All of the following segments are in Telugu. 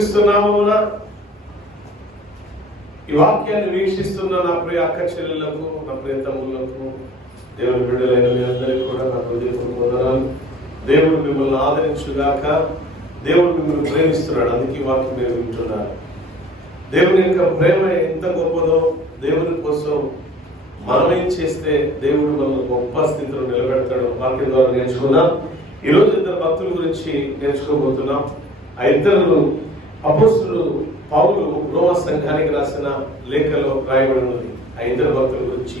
యేసుక్రీస్తు నామమున ఈ వాక్యాన్ని వీక్షిస్తున్న నా ప్రియ అక్క చెల్లెళ్లకు, నా ప్రియ తమ్ముళ్లకు, దేవుని బిడ్డలైన మీ అందరికీ కూడా నా హృదయపూర్వక వందనాలు. దేవుడు మిమ్మల్ని ఆదరించుగాక. దేవుడు మిమ్మల్ని ప్రేమిస్తున్నాడు, అందుకే ఈ వాక్యం మీరు వింటున్నారు. దేవుని యొక్క ప్రేమ ఎంత గొప్పదో, దేవుని కోసం మనమేం చేస్తే దేవుడు మనల్ని గొప్ప స్థితిలో నిలబెడతాడు. వాక్యం ద్వారా నేర్చుకున్నాం. ఈరోజు ఇద్దరు భక్తుల గురించి నేర్చుకోబోతున్నాం. ఆ ఇద్దరు అపోస్తలులు పౌలు రోమా సంఘానికి రాసిన లేఖలో రాయబడి ఉంది. ఆ ఇద్దరు భక్తుల గురించి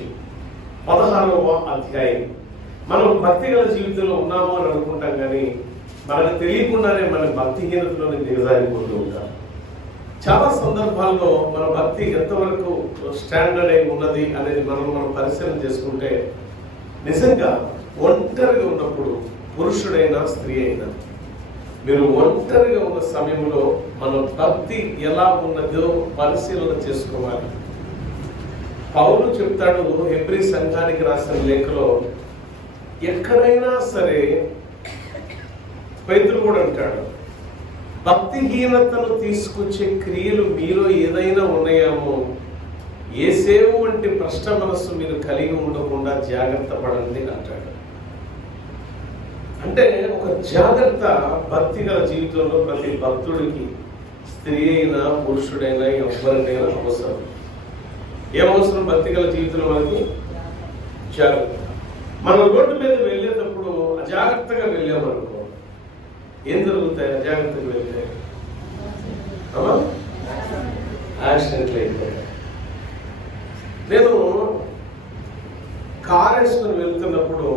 16వ అధ్యాయం. మనం భక్తిగల జీవితంలో ఉన్నాము అని అనుకుంటాం, కానీ మనకు తెలియకుండానే మన భక్తిహీనతలోని దిగజారిపోతూ ఉంటాం. చాలా సందర్భాల్లో మన భక్తి ఎంతవరకు స్టాండర్డ్ అయి ఉన్నది అనేది మనం పరిశీలన చేసుకుంటే, నిజంగా ఒంటరిగా ఉన్నప్పుడు పురుషుడైనా స్త్రీ అయినా మీరు ఒంటరిగా ఉన్న సమయంలో మన భక్తి ఎలా ఉన్నదో పరిశీలన చేసుకోవాలి. పౌలు చెప్తాడు హెబ్రీ సంఘానికి రాసిన లేఖలో, ఎక్కడైనా సరే పేతురు కూడా అంటాడు, భక్తిహీనతను తీసుకొచ్చే క్రియలు మీలో ఏదైనా ఉన్నాయేమో, యేసేవు వంటి భ్రష్ట మనస్సు మీరు కలిగి ఉండకుండా జాగ్రత్త పడండి అంటాడు. అంటే ఒక జాగ్రత్త భక్తి గల జీవితంలో ప్రతి భక్తుడికి, స్త్రీ అయినా పురుషుడైనా ఎవరినైనా అవసరం. ఏమవసరం భక్తి గల జీవితంలో మనకి? జాగ్రత్త. మనం రోడ్డు మీద వెళ్ళేటప్పుడు అజాగ్రత్తగా వెళ్ళామనుకో, ఏం జరుగుతాయి? అజాగ్రత్తగా వెళ్తే యాక్సిడెంట్లు అయితే. నేను కార్ వేసుకుని వెళ్తున్నప్పుడు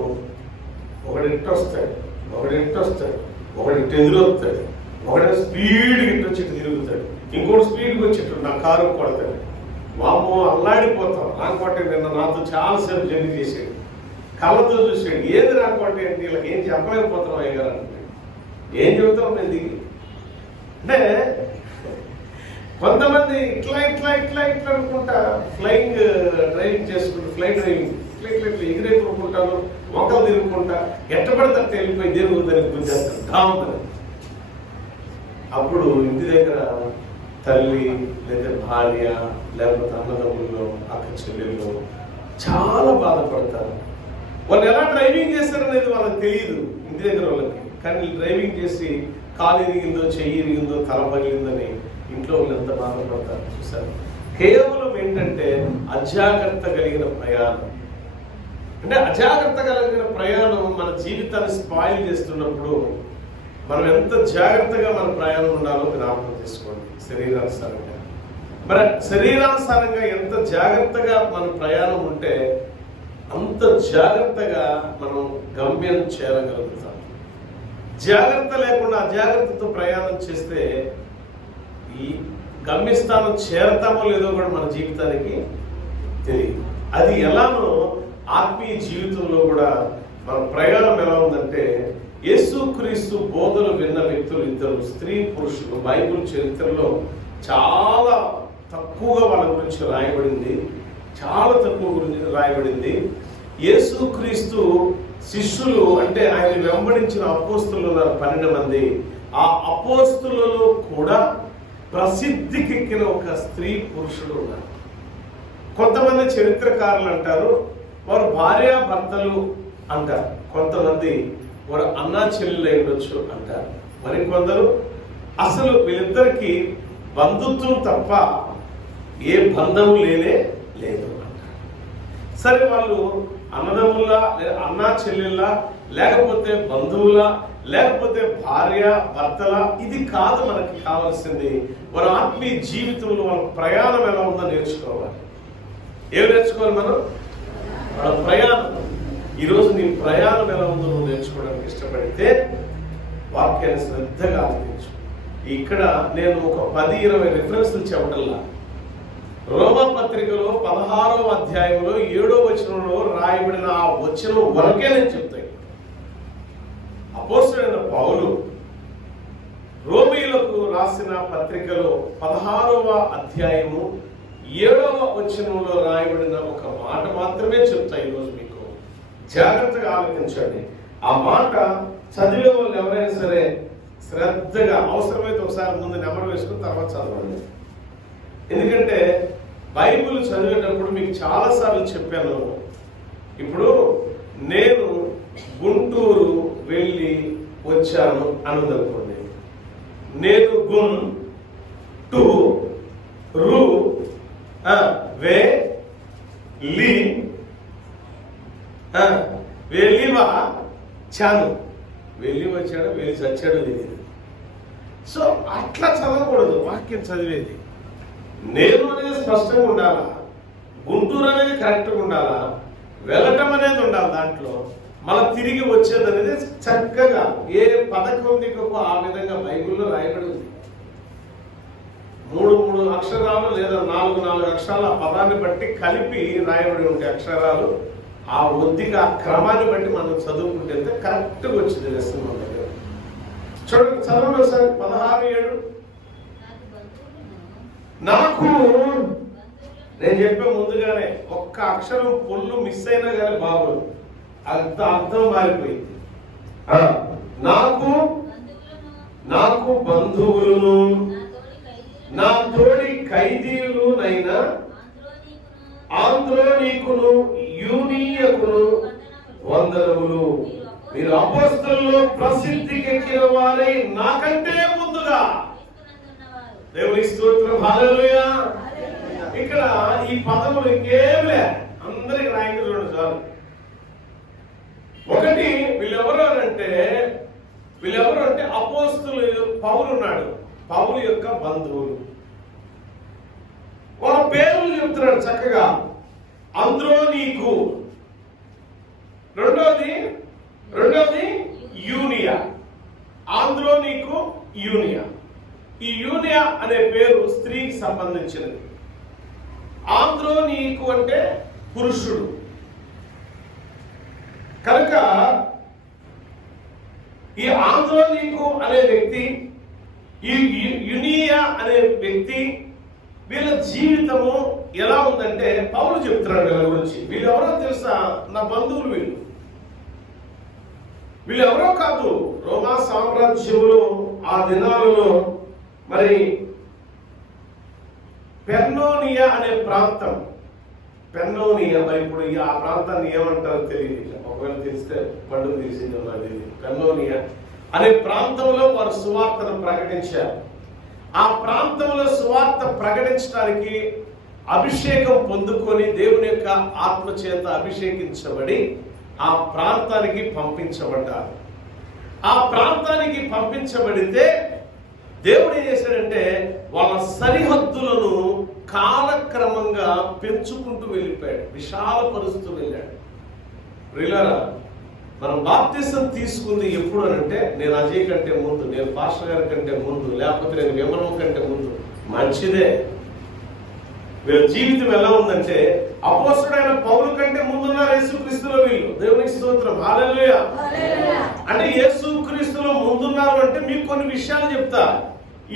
ఒకటి ఇట్టు వస్తాడు, ఒకటి ఎదురు వస్తాడు, ఒకటి స్పీడ్గా ఇటు వచ్చి తిరుగుతాడు, ఇంకోటి స్పీడ్గా వచ్చేట్టు నా కారు కొడతాడు. వామ్మో అల్లాడిపోతాం. రాకొట్టే నిన్న నాతో చాలాసేపు జర్నీ చేసాడు, కళ్ళతో చూసాడు, ఏది రాకొట్టే అంటే వీళ్ళకి ఏం చెప్పలేకపోతాం అయ్యగారు అంటే. ఏం చెబుతాం మేము దిగి అంటే, కొంతమంది ఇట్లా ఇట్లా ఇట్లా ఇట్లా అనుకుంటా ఫ్లైయింగ్ డ్రైవింగ్ చేసుకుంటూ, ఫ్లైట్ డ్రైవింగ్ ఇట్లా ఇట్లా ఇట్లా ఎగిరేసుకుంటాను, మొక్కలు తిరుగుకుంటా ఎట్టబడితే వెళ్ళిపోయి దేవుడు దానికి గుర్తిస్తాను డామని. అప్పుడు ఇంటి దగ్గర తల్లి లేదా భార్య లేకపోతే అన్నదమ్ముల్లో అక్క చెల్లెళ్ళు చాలా బాధపడతారు. వాళ్ళు ఎలా డ్రైవింగ్ చేస్తారనేది వాళ్ళకి తెలియదు ఇంటి దగ్గర వాళ్ళకి, కానీ డ్రైవింగ్ చేసి కాలు ఇరిగిందో, చెయ్యి ఇరిగిందో, తల పగిలిందని ఇంట్లో వాళ్ళు ఎంత బాధపడతారు చూసారు. కేవలం ఏంటంటే అజాగ్రత్త కలిగిన ప్రయాణం. అంటే అజాగ్రత్త కలిగిన ప్రయాణం మన జీవితాన్ని స్పాయిల్ చేస్తున్నప్పుడు మనం ఎంత జాగ్రత్తగా మన ప్రయాణం ఉండాలో జ్ఞాపకం చేసుకోండి. శరీరానుసారంగా, మరి శరీరానుసారంగా ఎంత జాగ్రత్తగా మన ప్రయాణం ఉంటే అంత జాగ్రత్తగా మనం గమ్యం చేరగలుగుతాం. జాగ్రత్త లేకుండా అజాగ్రత్తతో ప్రయాణం చేస్తే ఈ గమ్యస్థానం చేరతామో లేదో కూడా మన జీవితానికి తెలియదు. అది ఎలానో ఆత్మీయ జీవితంలో కూడా మన ప్రయాణం ఎలా ఉందంటే, యేసుక్రీస్తు బోధలు విన్న వ్యక్తులు ఇద్దరు, స్త్రీ పురుషులు, బైబిల్ చరిత్రలో చాలా తక్కువగా వాళ్ళ గురించి రాయబడింది, చాలా తక్కువ గురించి రాయబడింది. యేసుక్రీస్తు శిష్యులు అంటే ఆయన వెంబడించిన అపోస్తులు 12 మంది. ఆ అపోస్తులలో కూడా ప్రసిద్ధికెక్కిన ఒక స్త్రీ పురుషుడు ఉన్నారు. కొంతమంది చరిత్రకారులు అంటారు వారు భార్యాభర్తలు అంటారు, కొంతమంది వారు అన్నా చెల్లెలు ఉండొచ్చు అంటారు, మరికొందరు అసలు వీళ్ళిద్దరికి బంధుత్వం తప్ప ఏ బంధం లేనే లేదు అంటారు. సరే, వాళ్ళు అన్నదమ్ములా, అన్నా చెల్లెళ్ళ, లేకపోతే బంధువులా, లేకపోతే భార్య భర్తల, ఇది కాదు మనకి కావాల్సింది. వారి ఆత్మీయ జీవితంలో వాళ్ళ ప్రయాణం ఎలా ఉందో నేర్చుకోవాలి. ఏం నేర్చుకోవాలి మనం? వాళ్ళ ప్రయాణం. ఈరోజు నీ ప్రయాణం ఎలా ఉందో నువ్వు నేర్చుకోవడానికి ఇష్టపడితే వాక్యాన్ని శ్రద్ధగా ఆలోచించు. ఇక్కడ నేను ఒక 10-20 రిఫరెన్స్లు చెప్పడంలా, రోమా పత్రికలో 16వ అధ్యాయంలో 7వ వచనంలో రాయబడిన ఆ వచనం వరకే నేను చెప్తాను. అపోస్తలుడైన పౌలు రోమీయులకు రాసిన పత్రికలో 16వ అధ్యాయము 7వ వచనంలో రాయబడిన ఒక మాట మాత్రమే చెప్తా ఈరోజు మీకు. జాగ్రత్తగా ఆలోచించండి. ఆ మాట చదివే వాళ్ళు ఎవరైనా సరే శ్రద్ధగా అవసరమైతే ఒకసారి ముందు నెమరు వేసుకుని తర్వాత చదవండి. ఎందుకంటే బైబిల్ చదివేటప్పుడు మీకు చాలాసార్లు చెప్పాను. ఇప్పుడు నేను గుంటూరు వెళ్ళి వచ్చాను అనుకోండి. నేను గున్ టు రు వే లి వెళ్ళివా చాను. వెళ్ళి వచ్చాడు, వెళ్ళి చచ్చాడు తెలియదు. సో అట్లా చదవకూడదు వాక్యం చదివేది. నేను అనేది స్పష్టంగా ఉండాలా, గుంటూరు అనేది కరెక్ట్గా ఉండాలా, వెళ్ళటం అనేది ఉండాలి దాంట్లో, మళ్ళీ తిరిగి వచ్చేది అనేది చక్కగా ఏ పథకం దిగకు ఆ విధంగా బైబిల్లో రాయబడి ఉంది. 3 అక్షరాలు లేదా 4 అక్షరాలు ఆ పదాన్ని బట్టి కలిపి రాయబడి ఉంటే అక్షరాలు ఆ ఒద్దిక ఆ క్రమాన్ని బట్టి మనం చదువుకుంటే కరెక్ట్గా వచ్చింది లెసన్ మన దగ్గర. చూడండి, చదవండి ఒకసారి 16:7. నాకు నేను చెప్పే ముందుగానే ఒక్క అక్షరం పొల్లు మిస్ అయినా కానీ బాగోదు, అర్థం మారిపోయింది. నాకు బంధువులను నా తోడి ఖైదీలునైనా ఆంద్రోనీకును యూనీయకును వందనములు. మీరు అపోస్తలులో ప్రసిద్ధికెక్కిన వారై నాకంటే ముందుగా. దేవునికి స్తోత్రం, హల్లెలూయా. ఇక్కడ ఈ పదములు ఇంకేమిలే, అందరికి రాయండి చూడండి చాలు. ఒకటి వీళ్ళెవరు అంటే అపోస్తలు పౌలు ఉన్నాడు, పౌలు యొక్క బంధువులు. వాళ్ళ పేర్లు చెప్తున్నాడు చక్కగా. అంద్రోనీకు, రెండోది యూనియా. ఆంద్రోనీకు, యూనియా. ఈ యూనియా అనే పేరు స్త్రీకి సంబంధించినది. ఆంద్రోనీకు అంటే పురుషుడు. కనుక ఈ ఆంద్రోనీకు అనే వ్యక్తి, ఈ యూనియా అనే వ్యక్తి, వీళ్ళ జీవితము ఎలా ఉందంటే పౌలు చెప్తున్నాడు వీళ్ళ గురించి. వీళ్ళు ఎవరో తెలుసా? నా బంధువులు. వీళ్ళు ఎవరో కాదు, రోమా సామ్రాజ్యంలో ఆ దినాలలో మరి పెన్నోనియా అనే ప్రాంతం. పెన్నోనియా, మరి ఇప్పుడు ఆ ప్రాంతాన్ని ఏమంటారో తెలియదు, ఒకవేళ తెలిస్తే పండుగ తెలిసింది నాకు తెలియదు. పెన్నోనియా అనే ప్రాంతంలో వారు సువార్తను ప్రకటించారు. ఆ ప్రాంతంలో సువార్త ప్రకటించడానికి అభిషేకం పొందుకొని దేవుని యొక్క ఆత్మ చేత అభిషేకించబడి ఆ ప్రాంతానికి పంపించబడ్డారు. ఆ ప్రాంతానికి పంపించబడితే దేవుడు ఏం చేశాడంటే వాళ్ళ సరిహద్దులను కాలక్రమంగా పెంచుకుంటూ వెళ్ళిపోయాడు, విశాలపరుస్తూ వెళ్ళాడు. ప్రియులారా, మనం బాప్తిసం తీసుకుంది ఎప్పుడు అని అంటే, నేను అజయ్ కంటే ముందు, నేను పాస్టర్ గారి కంటే ముందు, లేకపోతే నేను విమలం కంటే ముందు. మంచిదే. వీళ్ళ జీవితం ఎలా ఉందంటే అపోస్తలుడైన పౌలు కంటే ముందున్నారు యేసుక్రీస్తులో వీళ్ళు. దేవునికి స్తోత్రం, హల్లెలూయా. అంటే యేసుక్రీస్తులో ముందున్నారు అంటే మీకు కొన్ని విషయాలు చెప్తా.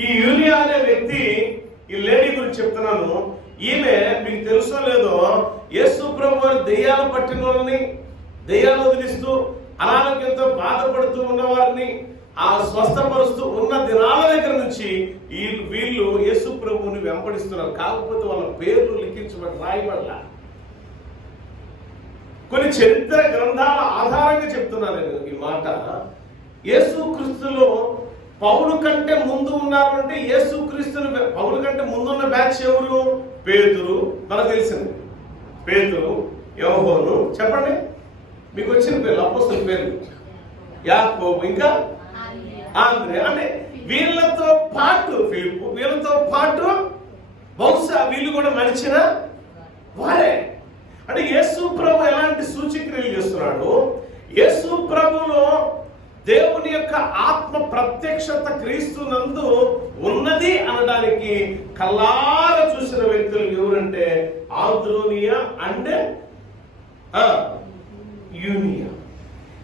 ఈ యూనియా అనే వ్యక్తి, ఈ లేడీ గురించి చెప్తున్నాను. ఈమె మీకు తెలుసో లేదో, యేసు ప్రభు వారు దెయ్యాలు పట్టిన వాళ్ళని, దెయ్యాలు వదిలిస్తూ అనారోగ్యంతో బాధపడుతూ ఉన్న వారిని ఆ స్వస్థపరుస్తూ ఉన్న దినాల దగ్గర నుంచి వీళ్ళు యేసు ప్రభువుని వెంబడిస్తున్నారు. కాకపోతే వాళ్ళ పేర్లు లిఖించబడి రాయబడలా. కొన్ని చరిత్ర గ్రంథాల ఆధారంగా చెప్తున్నాను నేను ఈ మాట. యేసుక్రీస్తులో పౌలు కంటే ముందు ఉన్నారు అంటే యేసుక్రీస్తుని పౌలు కంటే ముందున్న బ్యాచ్ ఎవరు? పేతురు, మనకు తెలిసింది. పేతురు, యోహోను, చెప్పండి మీకు వచ్చిన పేర్లు, అపోస్తలుల పేర్లు. యాకోబు, ఇంకా ఆంద్రే. అంటే వీళ్ళతో పాటు ఫిలిప్పు, వీళ్ళతో పాటు బహుశా వీళ్ళు కూడా నడిచిన వారే. అంటే యేసు ప్రభు ఎలాంటి సూచక్రియలు చేస్తున్నాడు? యేసు ప్రభులో దేవుని యొక్క ఆత్మ ప్రత్యక్షత క్రీస్తునందు ఉన్నది అనడానికి కల్లారా చూసిన వ్యక్తులు ఎవరంటే ఆంద్రోనియా అండ్ యూనియా.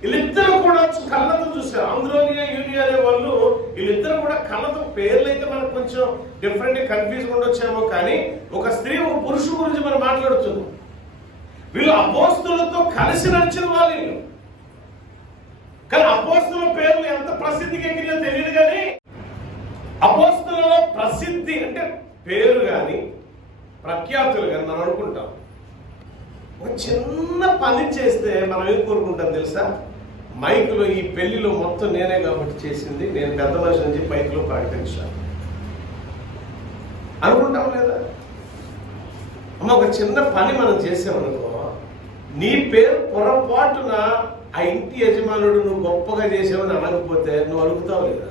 వీళ్ళిద్దరు కూడా కళ్ళతో చూశారు. ఆంద్రోనియా, యూనియా అనే వాళ్ళు వీళ్ళిద్దరు కూడా కళ్ళతో, పేర్లు అయితే మనకు కొంచెం డిఫరెంట్ కన్ఫ్యూజ్ ఉండొచ్చేమో, కానీ ఒక స్త్రీ ఒక పురుషుడు గురించి మనం మాట్లాడుతున్నాం. వీళ్ళు అపోస్తలులతో కలిసి నడిచిన వాళ్ళు. కానీ అపోస్తలుల పేర్లు ఎంత ప్రసిద్ధికి ఎక్కినాయో తెలియదు, కానీ అపోస్తలులలో ప్రసిద్ధి అంటే పేరు కానీ ప్రఖ్యాతులు కానీ మనం అనుకుంటాం. ఒక చిన్న పని చేస్తే మనం ఏం కోరుకుంటాం తెలుసా? మైకులో ఈ పెళ్లిలో మొత్తం నేనే కాబట్టి చేసింది, నేను పెద్ద మనిషి నుంచి మైకులో ప్రకటించాను అనుకుంటాం లేదా? అమ్మ, ఒక చిన్న పని మనం చేసామనుకో, నీ పేరు పొరపాటున ఆ ఇంటి యజమానుడు నువ్వు గొప్పగా చేసావని అనకపోతే నువ్వు అలుగుతావు లేదా?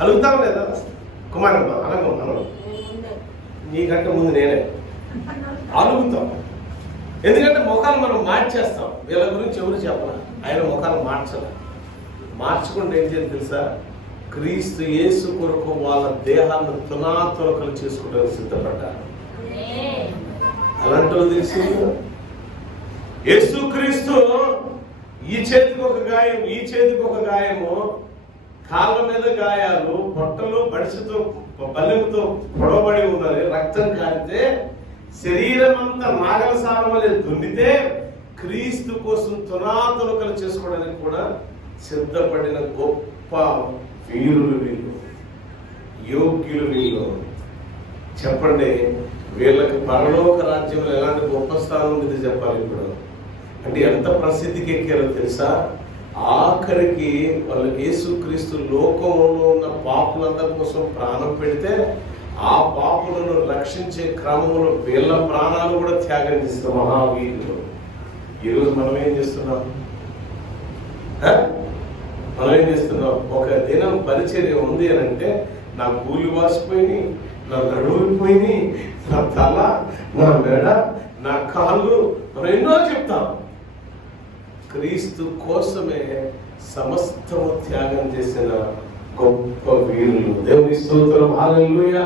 అలుగుతావు లేదా? కుమారమ్మ అనగమన్నాను, నీకంటే ముందు నేనే అలుగుతాం. ఎందుకంటే ముఖాలు మనం మార్చేస్తాం. వీళ్ళ గురించి ఎవరు చెప్పాల, ఆయన ముఖాలు మార్చకుండా ఏం చేయాలి తెలుసా? క్రీస్తు యేసు కొరకు వాళ్ళ దేహాన్ని తునాతురకలు చేసుకోవడానికి సిద్ధపడ్డారు. అలాంటి తెలిసి యేసు క్రీస్తు ఈ చేతికి ఒక గాయం, ఈ చేతికి ఒక గాయము, కాళ్ళ మీద గాయాలు, పొట్టలు బడిసితో బల్లెంతో పొడవబడి ఉన్నది, రక్తం కారితే శరీరం అంతా నాగల సారం వలె దున్నితే క్రీస్తు కోసం తునాతురకలు చేసుకోవడానికి కూడా సిద్ధపడిన గొప్ప వీరులు వీళ్ళు, యోగ్యులు వీళ్ళు. చెప్పండి, వీళ్ళకి పరలోక రాజ్యంలో ఎలాంటి గొప్ప స్థానం ఉంది చెప్పాలి ఇప్పుడు. అంటే ఎంత ప్రసిద్ధికి ఎక్కారో తెలుసా? ఆఖరికి వాళ్ళు యేసుక్రీస్తు లోకంలో ఉన్న పాపులందరి కోసం ప్రాణం పెడితే ఆ పాపులను రక్షించే క్రమంలో వీళ్ళ ప్రాణాలు కూడా త్యాగం చేస్తారు మహావీరులు. ఈరోజు మనం ఏం చేస్తున్నాం? ఒక దినం పరిచర్య ఉంది అని అంటే నా కూలి వాసిపోయినాయి, నా నడువుపోయినాయి, నా తల, నా మెడ, నా కాళ్ళు, మనం ఎన్నో చెప్తాం. క్రీస్తు కోసమే సమస్తము త్యాగం చేసిన గొప్ప వీరులు. దేవుని స్తోత్రం, హల్లెలూయా.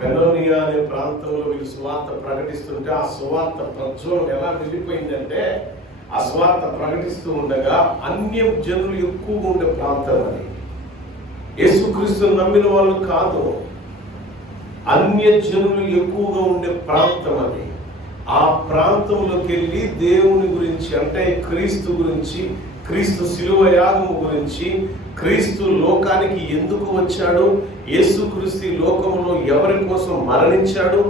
పెనోనియా అనే ప్రాంతంలో వీళ్ళు సువార్త ప్రకటిస్తుంటే ఆ సువార్త ప్రజ్వలం ఎలా వెళ్ళిపోయిందంటే, ఆ సువార్త ప్రకటిస్తూ ఉండగా అన్య జనులు ఎక్కువగా ఉండే ప్రాంతం అది. యేసుక్రీస్తుని నమ్మిన వాళ్ళు కాదు, అన్య జనులు ఎక్కువగా ఉండే ప్రాంతం అది. ఆ ప్రాంతంలోకి వెళ్ళి దేవుని గురించి అంటే క్రీస్తు గురించి, క్రీస్తు శిలువ యాగము గురించి, క్రీస్తు లోకానికి ఎందుకు వచ్చాడు, యేసుక్రీస్తు లోకంలో ఎవరి కోసం మరణించాడు,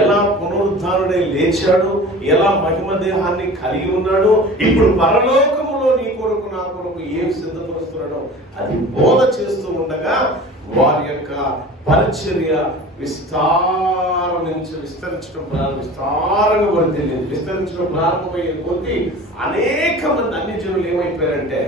ఎలా పునరుద్ధానుడై లేచాడు, ఎలా మహిమ దేహాన్ని కలిగి ఉన్నాడు, ఇప్పుడు పరలోకములో నీ కొరకు నా కొరకు ఏమి సిద్ధపరుస్తున్నాడో అది బోధ చేస్తూ ఉండగా వారి యొక్క పరిచర్య విస్తారంగా వర్ధిల్లింది. విస్తరించడం ప్రారంభమయ్యే కొద్దీ అనేక మంది అన్ని జనులు ఏమైపోయారంటే,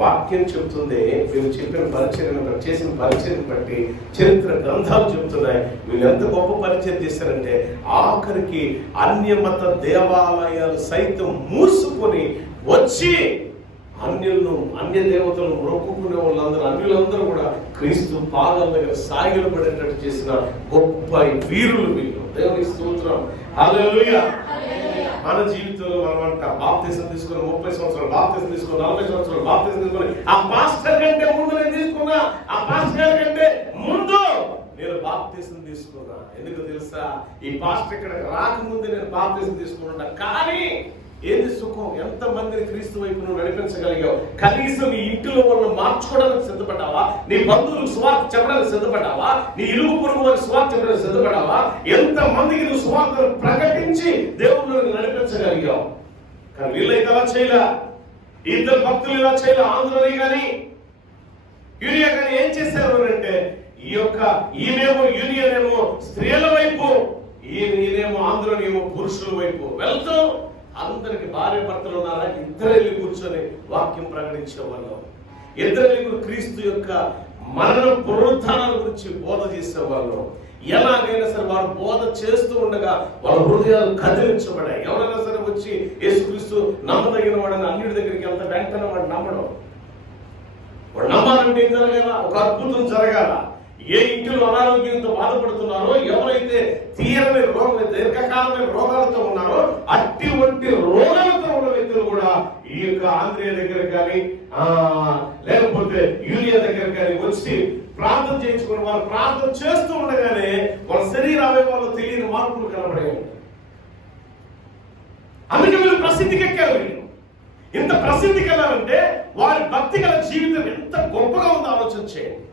వాక్యం చెప్తుంది, వీళ్ళు చెప్పిన పరిచర్యను చేసిన పరిచర్యను బట్టి చరిత్ర గ్రంథాలు చెప్తున్నాయి. వీళ్ళు ఎంత గొప్ప పరిచయం చేశారంటే ఆఖరికి అన్యమత దేవాలయాలు సైతం మూసుకొని వచ్చి అన్యులను, అన్య దేవతలను మొక్కుకునే వాళ్ళందరూ, అన్యులందరూ కూడా క్రీస్తు పాదాల దగ్గర సాగిల పడేటట్టు చేసిన గొప్ప వీరులు వీళ్ళు. దేవుని స్తోత్రం, హల్లెలూయా. మన జీవితంలో మనం అంట బాప్తిసం తీసుకుని 30 సంవత్సరాలు, బాప్తిసం తీసుకుని 40 సంవత్సరాలు, బాప్తిసం తీసుకుని ఆ పాస్టర్ కంటే ముందు నేను తీసుకున్నా, ఆ పాస్టర్ కంటే ముందు నేను బాప్తిసం తీసుకున్నా. ఎందుకు తెలుసా? ఈ పాస్టర్ ఇక్కడ రాకముందు నేను బాప్తిసం తీసుకున్నా. కానీ ఏది సుఖం, ఎంత మందిని క్రీస్తు వైపు నువ్వు నడిపించగలిగావు? కనీసం నీ ఇంటిలో వాళ్ళని మార్చుకోవడానికి సిద్ధపడ్డావా? నీ బంధువులకు సువార్త చెప్పడానికి సిద్ధపడ్డావా? నీ ఇరుగు పొరుగు వారికి సువార్త చెప్పడానికి సిద్ధపడ్డావా? ఎంత మందికి నువ్వు సువార్తను ప్రకటించి దేవుళ్ళని నడిపించగలిగావు? కానీ వీళ్ళైతే అలా చేయలే, ఇద్దరు భక్తులు ఇలా చేయలే. ఆంధ్రని కానీ యూరియా కానీ ఏం చేశారు అంటే, ఈయనేమో యూరియన్ ఏమో స్త్రీల వైపు, ఈయనేమో ఆంధ్రని ఏమో పురుషుల వైపు వెళ్తూ అందరికి భార్య భర్తలు ఉన్నారా, ఇద్దరు వెళ్ళి కూర్చొని వాక్యం ప్రకటించేవాళ్ళు. ఇద్దరు వెళ్ళి క్రీస్తు యొక్క మరణ పునరుద్ధానాల గురించి బోధ చేసేవాళ్ళు. ఎలాగైనా సరే వారు బోధ చేస్తూ ఉండగా వాళ్ళ హృదయాలు కదిలించబడాయి. ఎవరైనా సరే వచ్చి యేసుక్రీస్తు నమ్మదగిన వాడని అన్నిటి దగ్గరికి వెళ్తే వెంటనే వాడు నమ్మడం. వాడు నమ్మాలంటే ఏం జరగాల? ఒక అద్భుతం జరగాల. ఏ ఇంటిలో అనారోగ్యంతో బాధపడుతున్నారో, ఎవరైతే తీరని దీర్ఘకాలమైన రోగాలతో ఉన్నారో, అట్టి వంటి రోగాలతో ఉన్న వ్యక్తులు కూడా ఈ యొక్క ఆంధ్రేయ దగ్గర కానీ లేకపోతే యూరియా దగ్గర కానీ వచ్చి ప్రార్థన చేయించుకుని వాళ్ళు ప్రార్థన చేస్తూ ఉండగానే వాళ్ళ శరీర అవయవాల్లో తెలియని మార్పులు కనబడేవి. అందుకే వీళ్ళు ప్రసిద్ధికి ఎక్కారు. వీళ్ళు ఇంత ప్రసిద్ధికి వెళ్ళాలంటే వారి భక్తి గల జీవితం ఎంత గొప్పగా ఉందో ఆలోచన చేయండి.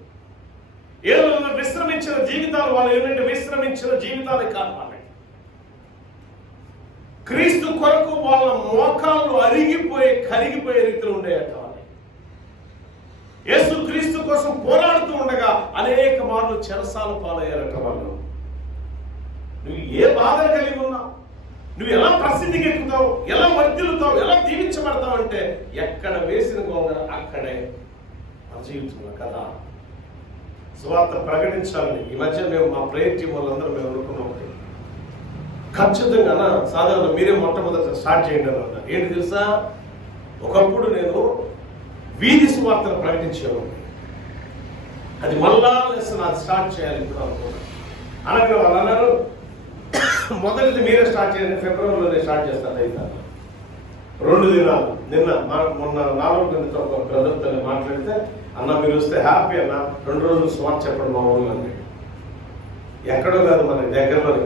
ఏదో విశ్రమించిన జీవితాలు వాళ్ళు ఏంటంటే విశ్రమించిన జీవితాలే కాదు, వాళ్ళకి క్రీస్తు కొరకు వాళ్ళ మోకాళ్ళు కరిగిపోయే రీతిలో ఉండేట. యేసు క్రీస్తు కోసం పోరాడుతూ ఉండగా అనేక మార్లు చెరసాల పాలయ్యారట వాళ్ళు. నువ్వు ఏ బాధ కలిగి ఉన్నావు, నువ్వు ఎలా ప్రసిద్ధికి ఎక్కుతావు, ఎలా వర్ధిల్లుతావు, ఎలా దీవించబడతావు అంటే ఎక్కడ వేసిన గోంగర అక్కడే మన జీవితంలో కదా. సువార్త ప్రకటించాలని ఈ మధ్య మేము మా ప్రేయర్ టీం వాళ్ళందరూ మేము అనుకున్నాం, ఖచ్చితంగా సాధారణ మీరే మొట్టమొదట స్టార్ట్ చేయండి అని అన్నారు. ఏంటి తెలుసా, ఒకప్పుడు నేను వీధి సువార్తను ప్రకటించేవాడిని, అది మళ్ళా లెసన్ అది స్టార్ట్ చేయాలి ఇప్పుడు అనుకున్నాను. అలాగే వాళ్ళు అన్నారు, మొదటిది మీరే స్టార్ట్ చేయండి, ఫిబ్రవరిలోనే స్టార్ట్ చేస్తాను. అయితే 2 దినాలు నిన్న మొన్న 4 గంటలతో ఒక బ్రదర్తో మాట్లాడితే, అన్న మీరు వస్తే హ్యాపీ అన్న, 2 రోజులు సువార్త చెప్పండి మా ఊళ్ళో అని. ఎక్కడో కాదు, మన దగ్గరలోని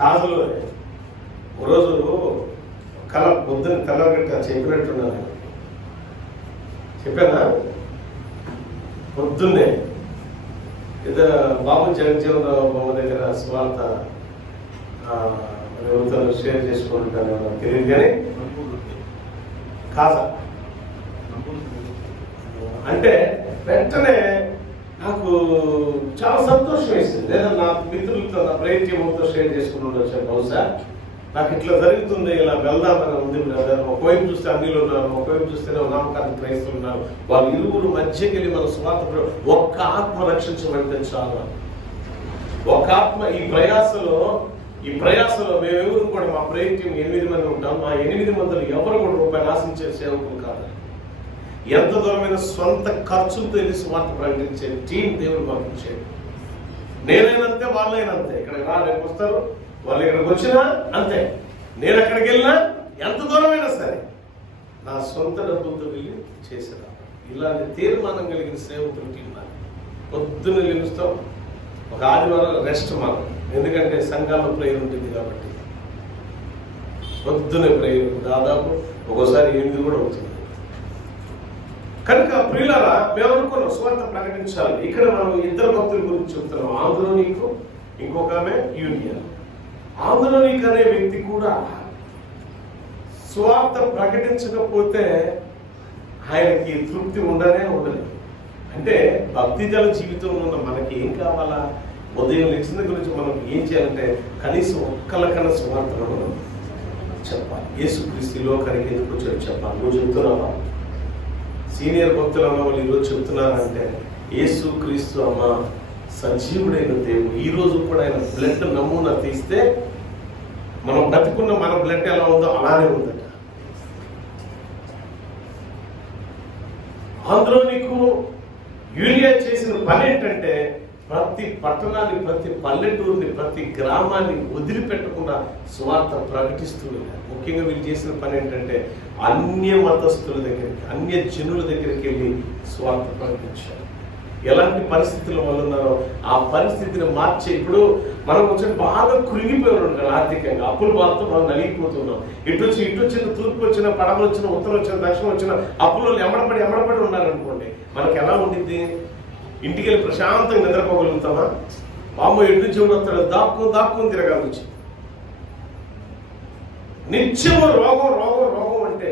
కాజులో రోజు కళ పొద్దున్న తెల్లగట్ట చెప్పినట్టున్నాను. చెప్పానా పొద్దున్నే ఏదో బాబు జగజ్జీవనరావు బొమ్మ దగ్గర సువార్త ఎవరితో షేర్ చేసుకుంటాను తెలియదు, కానీ కాజా అంటే వెంటనే నాకు చాలా సంతోషం వేసింది. లేదా నా మిత్రులతో నా ప్రేమ టీంతో షేర్ చేసుకుని వచ్చాను, బహుశా నాకు ఇట్లా జరుగుతుంది, ఇలా వెళ్దామని ఉంది బ్రదర్. ఒకవైపు చూస్తే అన్నిలు ఉన్నారు, ఒకవైపు చూస్తే నామకాన్ని క్రైస్తవులు ఉన్నారు, వాళ్ళు ఇరువురు మధ్యకి వెళ్ళి మన స్వార్థ ఒక్క ఆత్మ రక్షించబడితే చాలు. ఒక ఆత్మ ఈ ప్రయాసలో మేమెవరు కూడా మా ప్రేమ టీం 8 మంది ఉంటాం. మా 8 మందిలో ఎవరు కూడా రూపాయలు ఆశించే సేవకులు కాదు. ఎంత దూరమైన సొంత ఖర్చులతో వెళ్ళి స్వార్థ ప్రకటించే టీం దేవుడు మాకు ఇచ్చేది. నేనైనంతే, వాళ్ళైనంతే. ఇక్కడ రేపు వస్తారు, వాళ్ళు ఇక్కడికి వచ్చినా అంతే, నేను అక్కడికి వెళ్ళినా ఎంత దూరమైనా సరే నా సొంత డబ్బులతో వెళ్ళి చేసేదా. ఇలాంటి తీర్మానం కలిగిన సేవకులు టీం నాకు. పొద్దున్న నిలుస్తాం, ఒక ఆదివారం రెస్ట్ మనం, ఎందుకంటే సంఘాల్లో ప్రేయర్ ఉంటుంది కాబట్టి పొద్దున్నే ప్రేయర్ దాదాపు ఒక్కోసారి 8 కూడా అవుతుంది. కనుక ప్రియులారా, మేము అనుకున్నాం సువార్త ప్రకటించాలి. ఇక్కడ మనం 2 భక్తుల గురించి చెప్తున్నాం, ఆంధ్రోనీకు, ఇంకొక ఆమె యూనియన్. ఆంధ్రోనీక్ అనే వ్యక్తి కూడా సువార్త ప్రకటించకపోతే ఆయనకి తృప్తి ఉండలేదు. అంటే భక్తి జల జీవితంలో ఉన్న మనకి ఏం కావాలా, ఉదయం లేచిన గురించి మనం ఏం చేయాలంటే కనీసం ఒక్కలకన్నా సువార్తను మనం చెప్పాలి. యేసుక్రీస్తు లోకానికి ఎందుకు వచ్చారో చెప్పాలి. నువ్వు చెప్తున్నావా? సీనియర్ భక్తులు అమ్మ వాళ్ళు ఈరోజు చెప్తున్నారంటే, యేసుక్రీస్తు అమ్మ సజీవుడైన దేవుడు. ఈ రోజు కూడా ఆయన బ్లడ్ నమూనా తీస్తే మనం బతికున్న మన బ్లడ్ ఎలా ఉందో అలానే ఉందట. ఆంధ్రోనీకు యూరియా చేసిన పని ఏంటంటే, ప్రతి పట్టణాన్ని, ప్రతి పల్లెటూరుని, ప్రతి గ్రామాన్ని వదిలిపెట్టకుండా సువార్త ప్రకటిస్తూ వెళ్ళారు. ముఖ్యంగా వీళ్ళు చేసిన పని ఏంటంటే, అన్య మతస్థుల దగ్గరికి, అన్య జనుల దగ్గరికి వెళ్ళి సువార్త ప్రకటించారు. ఎలాంటి పరిస్థితుల వల్ల ఉన్నారో ఆ పరిస్థితిని మార్చే, ఇప్పుడు మనం వచ్చి బాగా కృంగిపోయి ఉంటాం ఆర్థికంగా, అప్పుల బాధతో మనం నలిగిపోతున్నాం. ఇటు వచ్చిన తూర్పు వచ్చిన, పడవ వచ్చిన, ఉత్తరం వచ్చిన, దక్షిణం వచ్చిన అప్పులు ఎమ్మడపడి ఉన్నారనుకోండి, మనకి ఎలా ఉండిద్ది? ఇంటికి వెళ్ళి ప్రశాంతంగా నిద్రపోగలుగుతామా? బామ్మ ఎటు నుంచి వస్తాడు, దాక్కుని తిరగాలి వచ్చి. నిత్యము రోగం అంటే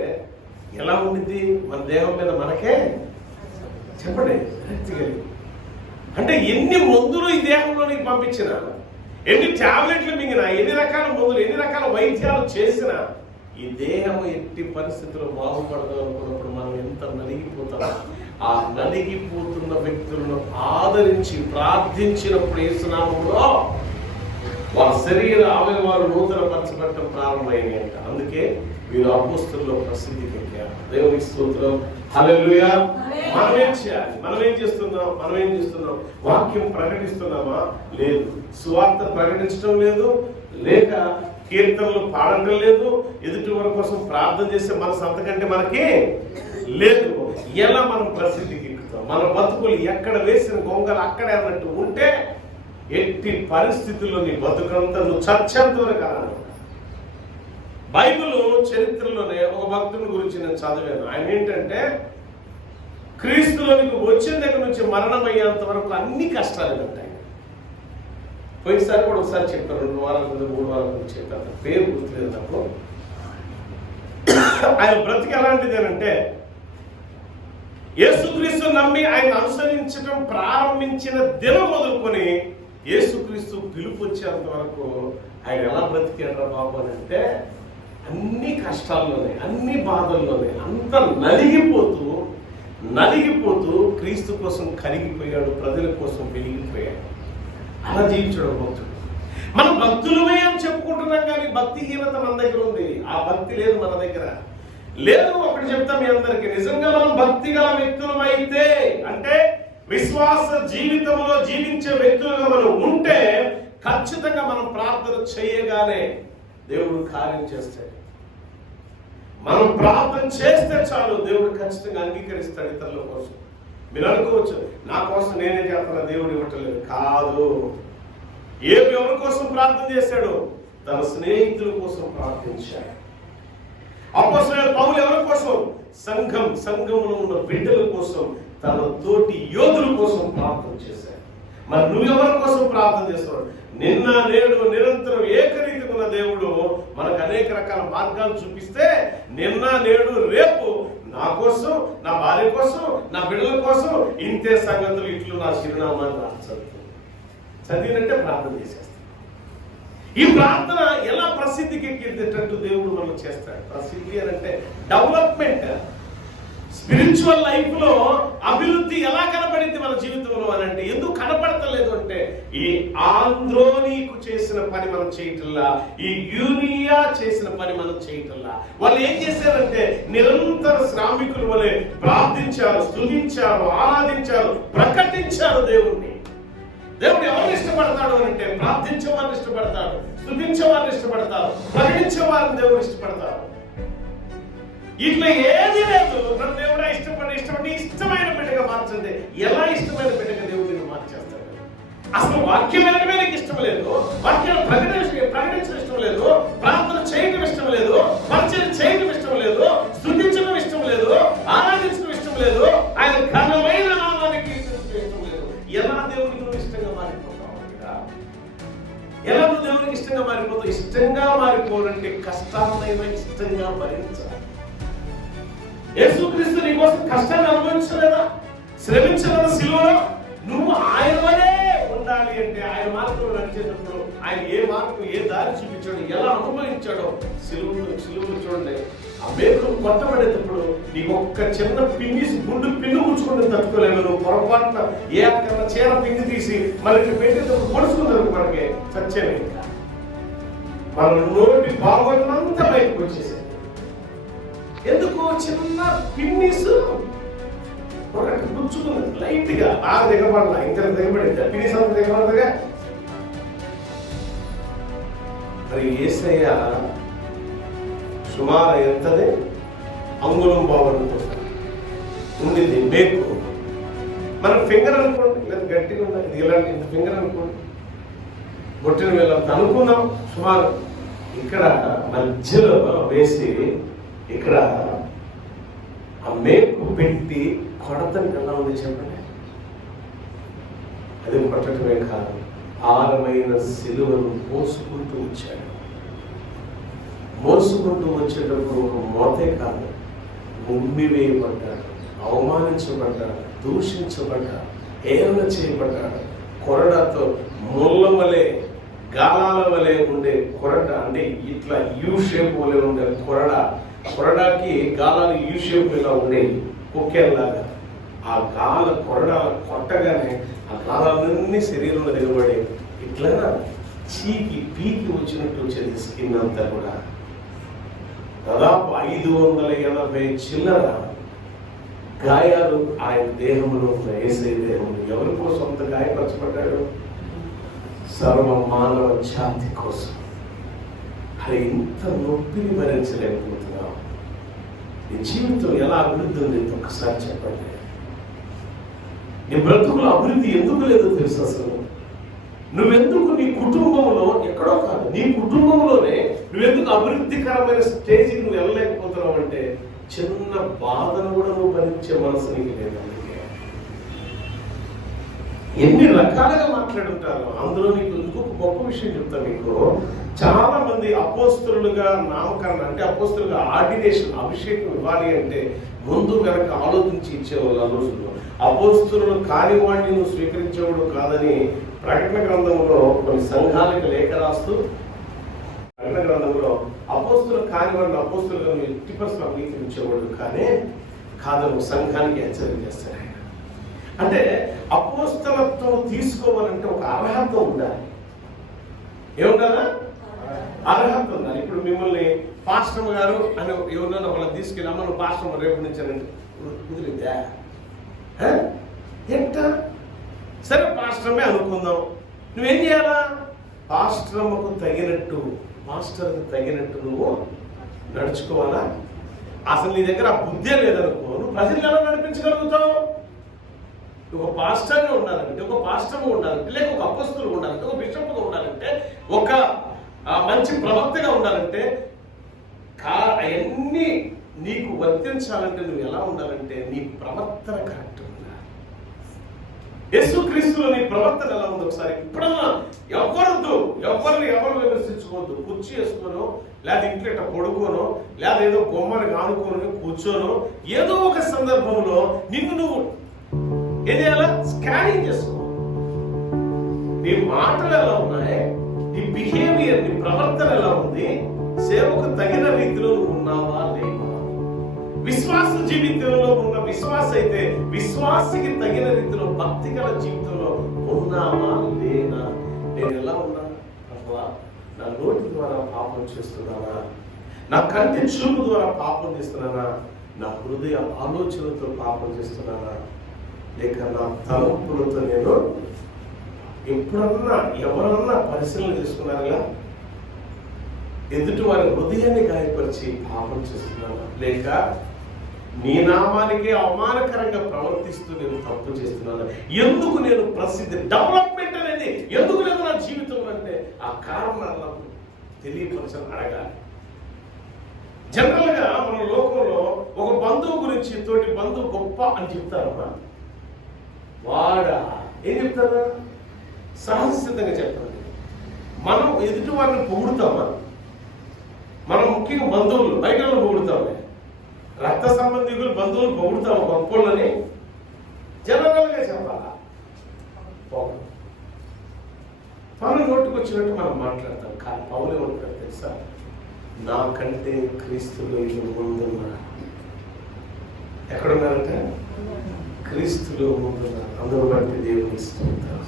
ఎలా ఉండిద్ది మన దేహం మీద? మనకే చెప్పండి. అంటే ఎన్ని మందులు ఈ దేహంలో నీకు పంపించినా, ఎన్ని టాబ్లెట్లు మింగినా, ఎన్ని రకాల మందులు, ఎన్ని రకాల వైద్యాలు చేసినా ఈ దేహం ఎట్టి పరిస్థితుల్లో బాగుపడదు అనుకున్నప్పుడు మనం ఎంత నలిగిపోతామో. ఆ నలిగిపోతున్న వ్యక్తులను ఆదరించి ప్రార్థించినప్పుడు యేసునామములో వారి శరీర అవయవాలు నూతనపరచబడటం ప్రారంభమైనాయి. అందుకే వీరు అపోస్తలుల్లో ప్రసిద్ధికి ఎక్కారు. దేవునికి స్తోత్రం, హల్లెలూయా. మనం ఏం చేయాలి? మనం ఏం చేస్తున్నాం? వాక్యం ప్రకటిస్తున్నామా? లేదు. సువార్త ప్రకటించడం లేదు, లేక కీర్తనలు పాడటం లేదు, ఎదుటి వారి కోసం ప్రార్థన చేసే మనసు అంతకంటే మనకి లేదు. ఎలా మనం ప్రసిద్ధికి ఎక్కుతాం? మన బతుకులు ఎక్కడ వేసిన గొంగలు అక్కడే అన్నట్టు ఉంటే ఎట్టి పరిస్థితుల్లో నీ బతుకంతా నువ్వు చచ్చేంత వరకు అలా బైబిల్ చరిత్రలోనే ఒక భక్తుని గురించి నేను చదివాను. ఆయన ఏంటంటే క్రీస్తులోనికి వచ్చిన దగ్గర నుంచి మరణం అయ్యేంత వరకు అన్ని కష్టాలు ఉంటాయి. పోయినసారి కూడా ఒకసారి చెప్పాను, 2 వారాల ముందు 3 వారాల ముందు చెప్పాను, పేరు గుర్తులేదు నాకు. ఆయన బ్రతికి ఎలాంటిది అంటే యేసుక్రీస్తు నమ్మి ఆయన అనుసరించడం ప్రారంభించిన దినం మొదలుకొని యేసుక్రీస్తు పిలుపు వచ్చేంత వరకు ఆయన ఎలా బ్రతికాడ్రా బాబు అని అంటే అన్ని కష్టాల్లోనే, అన్ని బాధల్లోనే, అంత నలిగిపోతూ క్రీస్తు కోసం కరిగిపోయాడు, ప్రజల కోసం వెలిగిపోయాడు. అలా జీవించడం భక్తుడు. మనం భక్తులమే అని చెప్పుకుంటున్నాం కానీ భక్తిహీనత మన దగ్గర ఉంది. ఆ భక్తి లేదు మన దగ్గర. లేదు. ఒకటి చెప్తా మీ అందరికీ, నిజంగా మనం భక్తి గల వ్యక్తులమైతే అంటే విశ్వాస జీవితంలో జీవించే వ్యక్తులుగా మనం ఉంటే ఖచ్చితంగా మనం ప్రార్థన చేయగానే దేవుడు కార్యం చేస్తాడు. మనం ప్రార్థన చేస్తే చాలు, దేవుడు ఖచ్చితంగా అంగీకరిస్తాడు ఇతరుల కోసం. మీరు అనుకోవచ్చు, నా కోసం నేనే చేస్తున్నా, దేవుడు ఇవ్వట్లేదు. కాదు. ఎవరి కోసం ప్రార్థన చేశాడు? తన స్నేహితుల కోసం ప్రార్థించాడు. అపోస్తలుడైన పౌలు ఎవరి కోసం? సంఘంలో ఉన్న బిడ్డల కోసం, తన తోటి యోధుల కోసం ప్రార్థన చేశాడు. మరి నువ్వెవరి కోసం ప్రార్థన చేస్తున్నావు? నిన్న నేడు నిరంతరం ఏకరీతిగా ఉన్న దేవుడు మనకు అనేక రకాల మార్గాలు చూపిస్తే నిన్న నేడు రేపు నా కోసం, నా భార్య కోసం, నా బిడ్డల కోసం ఇంతే సంగతులు ఇట్లు నా చిరునామాన్ని చదివినంటే ప్రార్థన చేసేస్తాడు. ఈ ప్రార్థన ఎలా ప్రసిద్ధికి ఎక్కేటట్టు దేవుడు మనం చేస్తాడు. ప్రసిద్ధి అని అంటే డెవలప్మెంట్, స్పిరిచువల్ లైఫ్ లో అభివృద్ధి ఎలా కనపడింది మన జీవితంలో అని అంటే ఎందుకు కనపడతలేదు అంటే ఈ ఆంద్రోనీకు చేసిన పని మనం చేయటల్లా, ఈ యూనియా చేసిన పని మనం చేయటల్లా. వాళ్ళు ఏం చేశారంటే నిరంతర శ్రామికుల వలె ప్రార్థించారు, స్తుతించారు, ఆరాధించారు, ప్రకటించారు దేవుణ్ణి. దేవుడు ఎవరిని ఇష్టపడతాడు అని అంటే ప్రార్థించే వారిని ఇష్టపడతాడు, స్తుతించే వారిని ఇష్టపడతారు, ప్రకటించే వారిని దేవుడు ఇష్టపడతారు. ఇట్లా ఏది లేదు. నన్ను దేవుడా ఇష్టపడి ఇష్టమైన బిడ్డగా మార్చండి. ఎలా ఇష్టమైన బిడ్డగా దేవుడిని మార్చేస్తాడు? అసలు వాక్యం వినడమే నీకు ఇష్టం లేదు, వాక్యాలు ప్రకటించడం ఇష్టం లేదు, ప్రార్థన చేయడం ఇష్టం లేదు, పరిచయం చేయడం ఇష్టం లేదు, స్తుతించడం ఇష్టం లేదు, ఆరాధించడం ఇష్టం లేదు, ఆయన ఘనమైన నామానికి ఇష్టం లేదు. ఎలా దేవుడికి నువ్వు ఇష్టంగా మారిపోతావు? ఎలా నువ్వు దేవునికి ఇష్టంగా మారిపోతావు? ఇష్టంగా మారిపోవాలంటే కష్టాలైనా ఇష్టంగా భరించాలి. యేసుక్రీస్తు నీ కోసం కష్టాన్ని అనుభవించలేదా? శ్రమించలేదా? సిలువలో నువ్వు ఆయన వలే ఉండాలి అంటే ఆయన మార్గంలో నడిచేటప్పుడు ఆయన ఏ మార్గం, ఏ దారి చూపించాడు, ఎలా అనుభవించాడో సిలువలో చూడండి. ఆ మేకులు కొట్టబడేటప్పుడు నీకు ఒక్క చిన్న గుండు పిన్ను ముచ్చుకుంటే తట్టుకోలేము. నువ్వు పొరపాటున ఏ అక్కడ చీర పిండి తీసి మనకి పెట్టేటప్పుడు పొడుచుకుంటారు, మనకి చచ్చేవి. ఇంకా మన నోటి బాగోనంతా బయటకు వచ్చేసి ఎందుకు చిన్న పిన్నిస్ ఒకటి గుచ్చుకున్నది లైట్ గా, బాగా దిగబడాల, ఇంకా దిగబడింది పిన్నిస్ అంత దిగబడదుగా. మరి యేసయ్య సుమారు ఎంతది? అంగుళం బాగుంది కోసం ఉండింది మేకు. మన ఫింగర్ అనుకోండి, లేదా గట్టిగా ఉన్నది ఇలాంటి ఇంత ఫింగర్ అనుకోండి, బొట్టిన వెళ్ళంత అనుకున్నాం సుమారు. ఇక్కడ మధ్యలో వేసి ఇక్కడ ఆ మేకు పెట్టి కొడతని ఎలా ఉంది చెప్పండి. అది కొట్టడమే కాదు, భారమైన సిలువను మోసుకుంటూ వచ్చాడు. మోసుకుంటూ వచ్చేటప్పుడు ఒక మోతే కాదు, ఉమ్మి వేయబడ్డాడు, అవమానించబడ్డాడు, దూషించబడ్డాడు, ఏమన చేయబడ్డాడు. కొరడాతో ముళ్ళ వలె, గాలాల వలె ఉండే కొరడ, అంటే ఇట్లా యూ షేప్ వలె ఉండే కొరడాకి గాలాలు యూ షేప్ ఇలా ఉండేవి, కుక్కేలాగా. ఆ గాల కొరడా కొట్టగానే ఆ గాలన్నీ శరీరంలో దిగబడి ఇట్లా చీకి పీకి వచ్చినట్టు వచ్చేది. స్కిన్ అంతా కూడా దాదాపు 580 చిల్లర గాయాలు ఆయన దేహంలో, యేసయ్య దేహంలో. ఎవరి కోసం అంత గాయపరచబడ్డాడు? సర్వ మానవ జాతి కోసం. అది ఇంత నొప్పిని భరించలేకపోతున్నావు. నీ జీవితం ఎలా అభివృద్ధి ఉంది ఒక్కసారి చెప్పండి. నీ బ్రతుకులో అభివృద్ధి ఎందుకు లేదో తెలుసు? అసలు నువ్వెందుకు నీ కుటుంబంలో, ఎక్కడో కాదు నీ కుటుంబంలోనే నువ్వెందుకు అభివృద్ధికరమైన స్టేజ్కి నువ్వు వెళ్ళలేకపోతున్నావు అంటే చిన్న బాధను కూడా నువ్వు భరించే మనసు నీకు లేదు. ఎన్ని రకాలుగా మాట్లాడుంటారు. అందులో నీకు ఇంకొక గొప్ప విషయం చెప్తా మీకు. చాలా మంది అపోస్తలులుగా నామకరణ అంటే అపోస్తలుగా ఆర్డినేషన్ అభిషేకం ఇవ్వాలి అంటే ముందు వెనక ఆలోచించి ఇచ్చేవాళ్ళు ఆ రోజుల్లో. అపోస్తలులు కాని వాడిని నువ్వు స్వీకరించేవాడు కాదని ప్రకటన గ్రంథంలో కొన్ని సంఘాలకు లేఖ రాస్తూ ప్రకటన గ్రంథంలో అపోస్తలు కాని వాడిని అపోస్తలుగా నువ్వు 80% అంగీకరించేవాడు కానీ కాదని సంఘానికి హెచ్చరిక చేస్తారు. అంటే అపోస్తలత్వం తీసుకోవాలంటే ఒక అర్హత ఉండాలి. ఏముండాలా? అర్హత ఉండాలి. ఇప్పుడు మిమ్మల్ని పాస్టర్ గారు అని ఎవరినైనా వాళ్ళని తీసుకెళ్ళి అమ్మ నువ్వు పాస్టర్ రేపు నుంచి అని కుదిరిద్దా? ఎంత సరే పాస్టర్మే అనుకుందాం. నువ్వేం చేయాలా? పాస్టర్కు తగినట్టు, మాస్టర్కి తగినట్టు నువ్వు నడుచుకోవాలా. అసలు నీ దగ్గర ఆ బుద్ధే లేదనుకో, నువ్వు ప్రజలు ఎలా నడిపించగలుగుతావు? ఒక పాస్టర్గా ఉండాలంటే, ఒక పాస్టర్గా ఉండాలంటే, లేక ఒక అపోస్తలుగా ఉండాలంటే, ఒక బిషప్గా ఉండాలంటే, ఒక మంచి ప్రవక్తగా ఉండాలంటే, అవన్నీ నీకు వర్తించాలంటే నువ్వు ఎలా ఉండాలంటే నీ ప్రవర్తన కరెక్ట్ ఉండాలి. యేసుక్రీస్తులో నీ ప్రవర్తన ఎలా ఉంది ఒకసారి ఇప్పుడన్నా ఎవరిని విమర్శించుకోవద్దు. కుర్చీ వేసుకోనో, లేదా ఇంట్లో ఇట్లా పడుకోనో, లేదా ఏదో బొమ్మని కానుకోనో కూర్చోనో, ఏదో ఒక సందర్భంలో నిన్ను నువ్వు ఏం చేయాలా? స్కానింగ్ చేసుకో. నీ మాటలు ఎలా ఉన్నాయి, నీ బిహేవియర్, నీ ప్రవర్తన ఎలా ఉంది, సేవకు తగిన రీతిలో నువ్వు ఉన్నావా లేవా? విశ్వాస జీవితంలో ఉన్న విశ్వాస అయితే విశ్వాసకి తగిన రీతిలో భక్తి గల జీవితంలో ఉన్నావా లేనా? నేను ఎలా ఉన్నా? నా నోటి ద్వారా పాపం చేస్తున్నానా? నా కంటి చూపు ద్వారా పాపం చేస్తున్నానా? నా హృదయ ఆలోచనతో పాపం చేస్తున్నానా? లేక నా తలంపులతో నేను ఎప్పుడన్నా ఎవరన్నా పరిశీలన చేసుకున్నారా? ఎదుటి వారి హృదయాన్ని గాయపరిచి పాపం చేస్తున్నానా? లేక నీ నామానికి అవమానకరంగా ప్రవర్తిస్తూ నేను తప్పు చేస్తున్నాను? ఎందుకు నేను ప్రసిద్ధి డెవలప్మెంట్ అనేది ఎందుకు లేదు నా జీవితంలో అంటే ఆ కారణాలను తెలియపరచని అడగాలి. జనరల్ గా మన లోకంలో ఒక బంధువు గురించి తోటి బంధువు గొప్ప అని చెప్తారమ్మా. వాడా ఏం చెప్తారా? సహజసిద్ధంగా చెప్పండి. మనం ఎదుటి వారిని పొగుడుతామా? మనం ముఖ్యంగా బంధువులు బయట పొగుడుతామే. రక్త సంబంధికులు బంధువులు పొగుడుతాము గొప్పలని జనరల్గా చెప్పాలా? పౌలు నోటికి వచ్చినట్టు మనం మాట్లాడతాం. కానీ పౌలు ఏమంటారు తెలుసా? నాకంటే క్రీస్తులో ముందున్నారు. ఎక్కడున్నారంటే క్రీస్తులో ముందున్నారు. అందులో బట్టి దేవుని స్తోత్రం.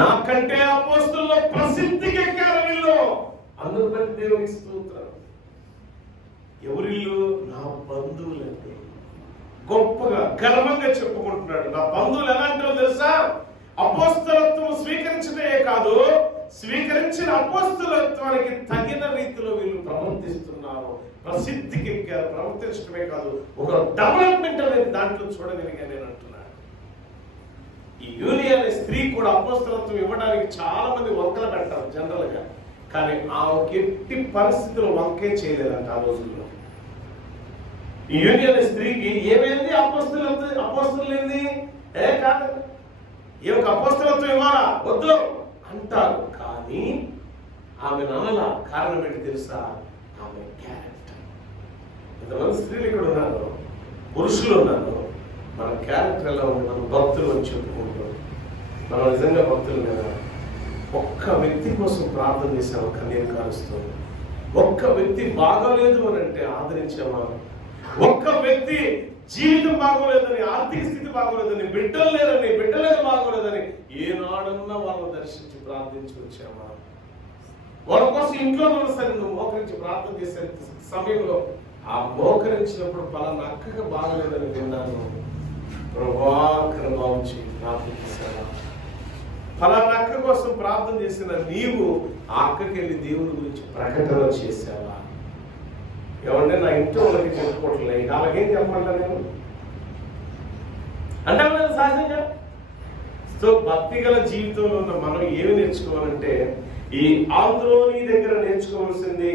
నాకంటే అపోస్తలుల్లో ప్రసిద్ధికి ఎక్కారు వీళ్ళు. అందులో బట్టి దేవుని స్తోత్రం. ఎవరిల్లు? నా బంధువులంటే గొప్పగా గర్వంగా చెప్పుకుంటున్నాడు. నా బంధువులు ఎలాంటివో తెలుసా? అపోస్తలత్వం స్వీకరించడమే కాదు, స్వీకరించిన అపోస్తలత్వానికి తగిన రీతిలో వీళ్ళు ప్రవర్తిస్తున్నారు. ప్రసిద్ధికి ఎక్కారు. ప్రవర్తించడమే కాదు, ఒక డెవలప్మెంట్ అనేది దాంట్లో చూడగలిగా నేను అంటున్నాను. ఈ యూలి అనే స్త్రీ కూడా అపోస్తలత్వం ఇవ్వడానికి చాలా మంది వంకలు పెడతారు జనరల్ గా. కానీ ఆమెకి ఎట్టి పరిస్థితుల్లో వంకే చేయలేదంట ఆ రోజుల్లో. ఈ యూలి అనే స్త్రీకి ఏమైంది? అపోస్తలు ఏంది? కాదు, ఏ ఒక అపోస్తలత్వం ఇవ్వాలా? వద్దు అంటారు. కానీ ఆమె నన్నల కారణం ఏంటి తెలుసా? ఆమె క్యారెక్టర్. ఇంతమంది స్త్రీలు ఇక్కడ ఉన్నారు, పురుషులు ఉన్నారు. మన క్యారెక్టర్ ఎలా ఉంది? మన భక్తులు అని చెప్పుకుంటూ మనం నిజంగా భక్తులు కదా. ఒక్క వ్యక్తి కోసం ప్రార్థన చేసామా? కన్నీరు కారుస్తూ. ఒక్క వ్యక్తి బాగోలేదు అని అంటే ఆదరించామా? ఒక్క వ్యక్తి జీవితం బాగోలేదని, ఆర్థిక స్థితి బాగోలేదని, బిడ్డలు బాగోలేదని ఏనాడన్నా వాళ్ళని దర్శించి ప్రార్థించి వచ్చామా? వాళ్ళ కోసం ఇంట్లో ఉన్న సరే నువ్వు మోకరించి ప్రార్థన చేసే సమయంలో ఆ మోకరించినప్పుడు పలానా అక్కగా బాగలేదని విన్నాను, ప్రభువా కృపంచి ప్రార్థించావా? ఫలానా అక్క కోసం ప్రార్థన చేసిన నీవు ఆ అక్కకి వెళ్ళి దేవుని గురించి ప్రకటన చేసావా? ఏమంటే నా ఇంట్లో వాళ్ళకి చెప్పుకోవట్లేదు, అలాగేం చెప్పమంటా నేను అంటే సహజంగా సో భక్తి గల జీవితంలో ఉన్న మనం ఏమి నేర్చుకోవాలంటే, ఈ ఆంద్రోని దగ్గర నేర్చుకోవాల్సింది,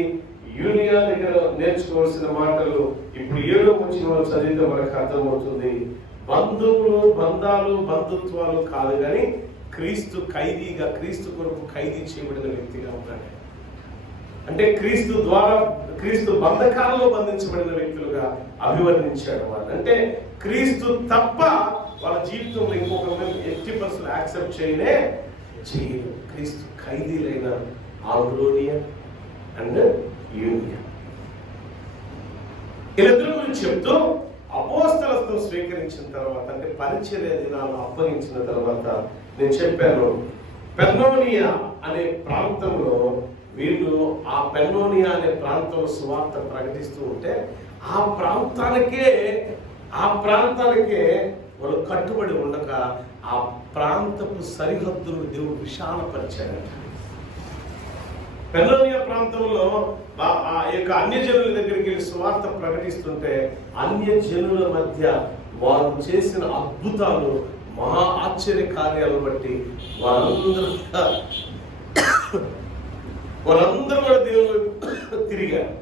యూనియా దగ్గర నేర్చుకోవాల్సిన మాటలు ఇప్పుడు 7వ వచనంలో చదివితే మనకు అర్థమవుతుంది. బంధువులు, బంధాలు, బంధుత్వాలు కాదు కానీ క్రీస్తు ఖైదీగా, క్రీస్తు కొరకు ఖైదీ చేయబడిన వ్యక్తిగా ఉన్నాడు. అంటే క్రీస్తు ద్వారా, క్రీస్తు బంధకాలలో బంధించబడిన వ్యక్తులుగా అభివర్ణించాడు వాళ్ళు. అంటే క్రీస్తు తప్ప వాళ్ళ జీవితంలో ఇంకొక ఎట్టి పర్సన్ యాక్సెప్ట్ చేయలేదు. క్రీస్తు ఖైదీలైన ఆంద్రోనియా అండ్ యూనియా, వీళ్ళిద్దరి గురించి చెప్తూ అపోస్తలత్వం స్వీకరించిన తర్వాత, అంటే పరిచర్య దినాలు అప్పగించిన తర్వాత, నేను చెప్పాను పెన్నోనియా అనే ప్రాంతంలో వీళ్ళు, ఆ పెన్నోనియా అనే ప్రాంతంలో సువార్త ప్రకటిస్తూ ఉంటే ఆ ప్రాంతానికే వాళ్ళు కట్టుబడి ఉండక ఆ ప్రాంతపు సరిహద్దును దేవుడు విశాలపరిచాడట. పెన్నోనియా ప్రాంతంలో ఆ యొక్క అన్యజనుల దగ్గరికి వెళ్ళి సువార్త ప్రకటిస్తుంటే అన్యజనుల మధ్య వారు చేసిన అద్భుతాలు, మహా ఆశ్చర్య కార్యాలను బట్టి వాళ్ళందరూ కూడా దేవుని తిరిగారు.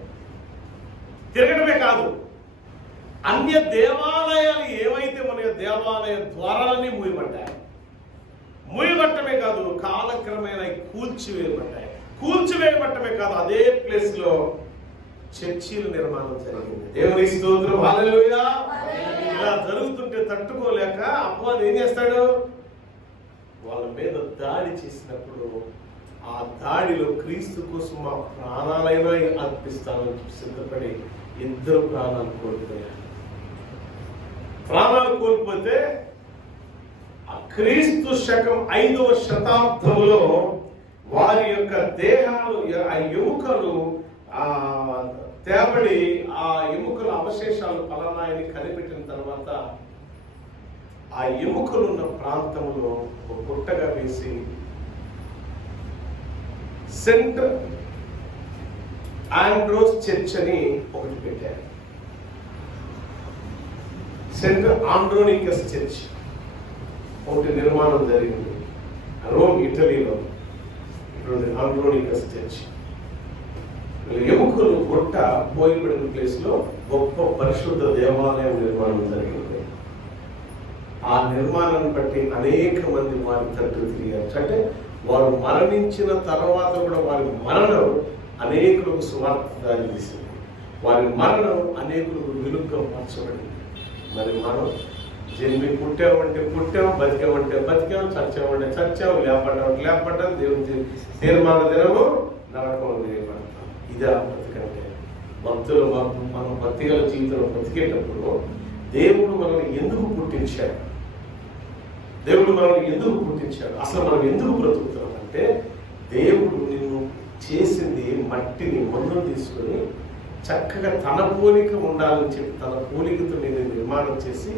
తిరగడమే కాదు, అన్య దేవాలయాలు ఏవైతే మన దేవాలయ ద్వారాలన్నీ మూయబట్టమే కాదు, కాలక్రమేణా కూల్చివేయబట్టమే కాదు, అదే ప్లేస్ లో చర్చిల నిర్మాణం జరిగింది. దేవుని స్తోత్రం, హల్లెలూయా. ఇలా జరుగుతుంటే తట్టుకోలేక అపవాది ఏం చేస్తాడు, వాళ్ళ మీద దాడి చేసినప్పుడు ఆ దాడిలో క్రీస్తు కోసం మా ప్రాణాలైనా అర్పిస్తామని సిద్ధపడి 2 ప్రాణాలు కోల్పోయారు. ప్రాణాలు కోల్పోతే ఆ క్రీస్తు శకం 5వ శతాబ్దంలో వారి యొక్క దేహాలు, ఆ ఎముకలు తేబడి, ఆ ఎముకల అవశేషాలు పలానాయని కనిపెట్టిన తర్వాత ఆ ఎముకలు ఉన్న ప్రాంతంలో ఒక గుట్టగా వేసి సెంట్ ఆండ్రోస్ చర్చ్ అని ఒకటి పెట్టారు. సెంట్ ఆండ్రోనికస్ చర్చ్ ఒకటి నిర్మాణం జరిగింది రోమ్, ఇటలీలో. ఆండ్రోనికస్ చర్చ్ ఎముకలు గుట్ట పోయిబడిన ప్లేస్ లో గొప్ప పరిశుద్ధ దేవాలయం నిర్మాణం జరిగింది. ఆ నిర్మాణాన్ని బట్టి అనేక మంది వారి తట్టు తిరిగారు. అంటే వారు మరణించిన తర్వాత కూడా వారి మరణం అనేకులకు సువార్త దారి తీసింది. వారి మరణం అనేకులకు వెలుగుగా మార్చబడింది. మరి మనం పుట్టామంటే పుట్టాం, బతికామంటే బతికాం, చచ్చామంటే చచ్చాం, లేపడ్డాం, దేవుని తీర్మాన దినము నరకం వేయబడతాం. ఇదే బ్రతికంటే భక్తులు మనం భక్తిగల జీవితంలో బ్రతికేటప్పుడు దేవుడు మనల్ని ఎందుకు పుట్టించాడు, అసలు మనం ఎందుకు బ్రతుకుతున్నాం అంటే, దేవుడు నిన్ను చేసింది మట్టిని, మన్నును తీసుకొని చక్కగా తన పోలిక ఉండాలని చెప్పి తన పోలికతో నేను నిర్మాణం చేసి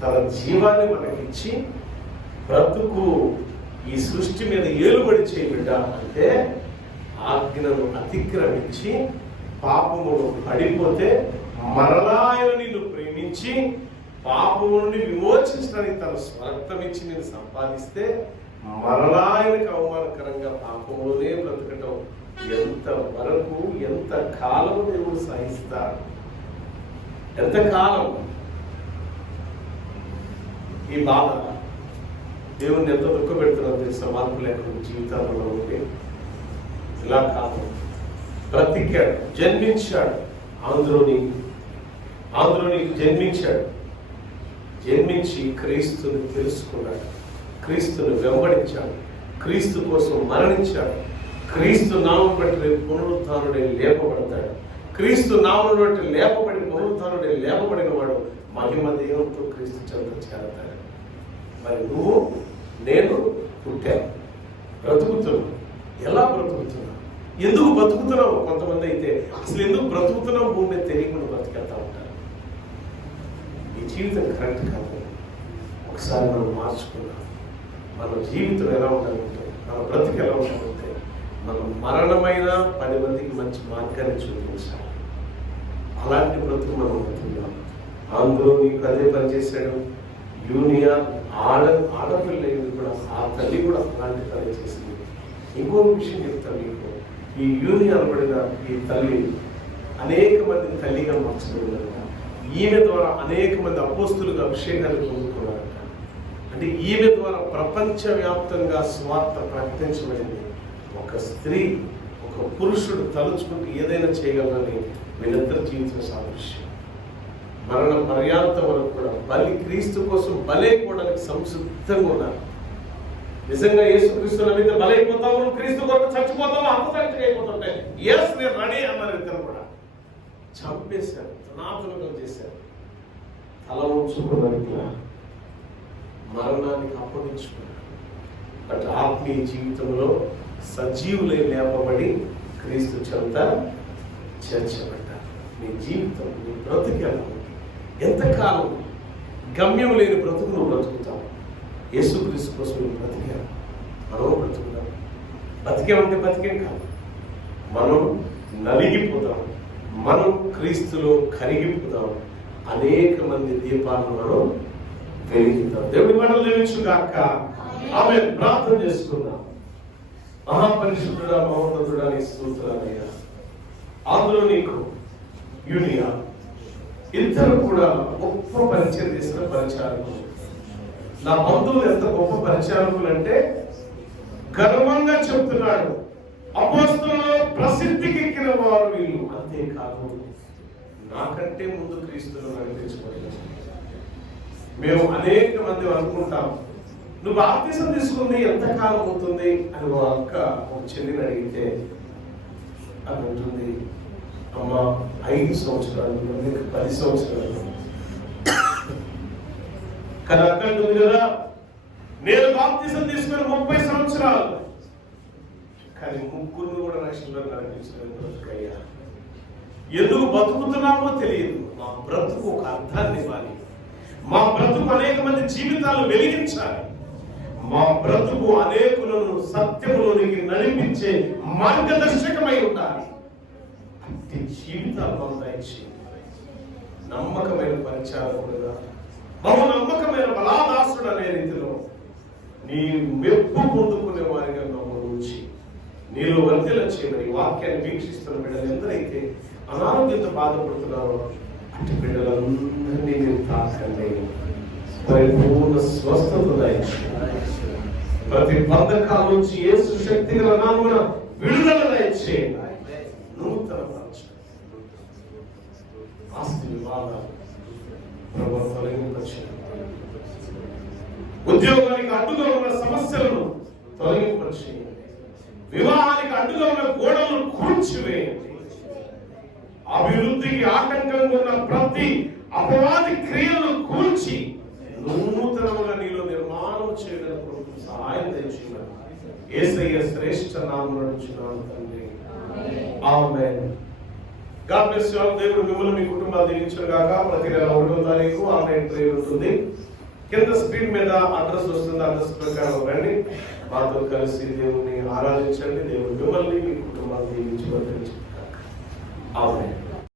తన జీవాన్ని మనకిచ్చి బ్రతుకు ఈ సృష్టి మీద ఏలుబడి చేయబిడ్డ అంటే ఆజ్ఞను అతిక్రమించి పాపమును పడిపోతే మరలా ఆయన నిన్ను ప్రేమించి పాపము నుండి విమోచించడానికి తన స్వార్థం ఇచ్చి నేను సంపాదిస్తే మరలా ఆయనకు అవమానకరంగా పాపంలోనే బ్రతకటం ఎంత వరకు, ఎంత కాలం దేవుడు సహిస్తాడు? ఎంత కాలం ఈ బాధ దేవుణ్ణి ఎంత దుఃఖ పెడుతున్నారో తెలుసా? మార్పు లేకుండా జీవితాలలో ఉంటే ఇలా కాదు. బ్రతికాడు, జన్మించాడు. ఆంధ్రోనికి జన్మించి క్రీస్తుని తెలుసుకున్నాడు, క్రీస్తుని వెంబడించాడు, క్రీస్తు కోసం మరణించాడు. క్రీస్తు నామం బట్టి రేపు పునరుత్థానుడై లేపబడతాడు. క్రీస్తు నామం బట్టి లేపబడి పునరుత్థానుడై లేపబడిన వాడు మహిమ దేవునితో క్రీస్తు చెంత చేరతాడు. మరి నువ్వు నేను పుట్టాను, బ్రతుకుతున్నావు. ఎలా బ్రతుకుతున్నావు? ఎందుకు బ్రతుకుతున్నావు? కొంతమంది అయితే అసలు ఎందుకు బ్రతుకుతున్నావు భూమి మీద తెలియకుండా బ్రతికెళ్తా ఉంటారు. ఈ జీవితం కరెక్ట్ కాదు. ఒకసారి మనం మార్చుకున్నాం. మన జీవితం ఎలా ఉండాలంటే, మన బ్రతుకు ఎలా ఉండాలంటే, మనం మరణమైన 10 మందికి మంచి మార్గాన్ని చూపించాలి. అలాంటి బ్రతుకు మనం బ్రతుకున్నాం. అందులో నీకు అదే పనిచేశాడు, యూనియన్ ఆడపిల్ల కూడా ఆ తల్లి కూడా అలాంటి పని చేసింది. ఇంకో విషయం చెప్తాను మీకు. ఈ యూనియన్ అనబడిన ఈ తల్లి అనేక మంది తల్లిగా మార్చబడిందట. ఈమె ద్వారా అనేక మంది అపోస్తులుగా అభిషేకాన్ని పొందుకున్నారట. అంటే ఈమె ద్వారా ప్రపంచవ్యాప్తంగా స్వార్థ ప్రకటించబడింది. ఒక స్త్రీ ఒక పురుషుడు తలుచుకుంటూ ఏదైనా చేయగలరని వీళ్ళిద్దరు జీవించిన సాదృశ్యం. మరణ పర్యాంతం వరకు కూడా క్రీస్తు కోసం బలైపోవడానికి సంసిద్ధంగా ఉన్నారు. నిజంగా యేసుక్రీస్తు మీద బలైపోతావు, నువ్వు క్రీస్తు కొరకు చచ్చిపోతావు, అంతసాక్షిగా అయిపోతుంటే ఎస్ నేను రెడీ అన్నారు. ఇద్దరు కూడా చంపేశారు, తనాతులుగా చేశారు. తల ఉంచుకున్న మరణానికి అప్పగించుకున్నారు. బట్ ఆత్మీయ జీవితంలో సజీవులై లేపబడి క్రీస్తు చెంత చేర్చబడ్డారు. నీ జీవితం, నీ బ్రతుకు ఎంతకాలం గమ్యం లేని బ్రతుకు నువ్వు బ్రతుకుతావు. యేసుక్రీస్తు కోసం నువ్వు బ్రతికావు, మనం బ్రతుకుతాం. బతికేమంటే బతికేం కాదు, మనం నలిగిపోతాం, మనం క్రీస్తులో కరిగిపోతాం. అనేక మంది దీపాలను మనం వెలిగిస్తాం. దేవుడి మాటలు దీవించుగాక. ఆమె ప్రార్థన చేసుకుందాం. మహాపరిశుద్ధుడా, మహోన్నతుడా, నీ స్తోత్రాలయ్యా. అందులో నీకు యూనియా ఇద్దరు కూడా గొప్ప పరిచయం చేసిన పరిచారకులు. నా బంధువులు ఎంత గొప్ప పరిచారకులు అంటే గర్వంగా చెప్తున్నాడు, అపోస్తలులో ప్రసిద్ధికి ఎక్కిన వారు వీళ్ళు. అంతేకాదు, నాకంటే ముందు క్రీస్తులు నడిపించుకోలేదు. మేము అనేక మంది అనుకుంటాం, నువ్వు బాప్తిసం తీసుకుంది ఎంతకాలం అవుతుంది అని ఒక అక్క ఒక చెల్లిని అడిగితే అది ఉంటుంది, అమ్మ 5 సంవత్సరాలు, 10 సంవత్సరాలు. కానీ అక్కడ ఉంది కదా, నేను బాప్తిసం తీసుకుని 30 సంవత్సరాలు, కానీ ముగ్గురు కూడా రక్షణలో నడిపించలేదు. బ్రతుకయ్యా, ఎందుకు బతుకుతున్నామో తెలియదు. మా బ్రతుకు ఒక అర్థాన్ని ఇవ్వాలి. మా బ్రతుకు అనేక మంది జీవితాలు వెలిగించాలి. మా బ్రతుకు అనేకులను సత్యములోనికి నడిపించే మార్గదర్శకమై ఉండాలి. అట్టి జీవితాలు దయచేసి నమ్మకమైన పరిచారకుడుగా, బహు నమ్మకమైన బలాదాసుడు అనే రీతిలో నీ మెప్పు పొందుకునే వారిగా మమ్మల్ని ఉంచి నీలో వర్తిల చేయమని వాక్యాన్ని వీక్షిస్తున్న బిడ్డలు ఎందరైతే అనారోగ్యంతో బాధపడుతున్నారో అట్టి బిడ్డలందరినీ మీరు తాకండి. పరిపూర్ణ స్వస్థత దయచేయండి. ప్రతి బంధకాల నుంచి యేసు శక్తి గల నామమున విడుదల దయచేయండి. నూతన ఆస్తి వివాదాలు ప్రభుత్వం తొలగింపచేయండి. ఉద్యోగానికి అడ్డుగా ఉన్న సమస్యలను తొలగింపచేయండి. వివాహానికి అడ్డుగా ఉన్న గోడలను కూర్చివేయండి. అభివృద్ధికి ఆటంకంగా ఉన్న ప్రతి అపవాది క్రియలను కూల్చి నూతనముగా నీలో నిర్మాణం చేయడం సహాయం తెచ్చింది. యేసయ్య శ్రేష్ఠ నామమున అడుగుచున్నాను తండ్రి, amen. God bless you all. దేవుడు మిమ్మల్ని మీ కుటుంబాలు దీవించును గాక. ప్రతి నెల 1వ తారీఖు ఆన్లైన్ ప్రేయర్ ఉంటుంది. కింద స్క్రీన్ మీద అడ్రస్ వస్తుంది. అడ్రస్ ప్రకారం రండి, మాతో కలిసి దేవుని ఆరాధించండి. దేవుడు మిమ్మల్ని మీ కుటుంబాలు దీవించి వర్తించును గాక. ఆమేన్.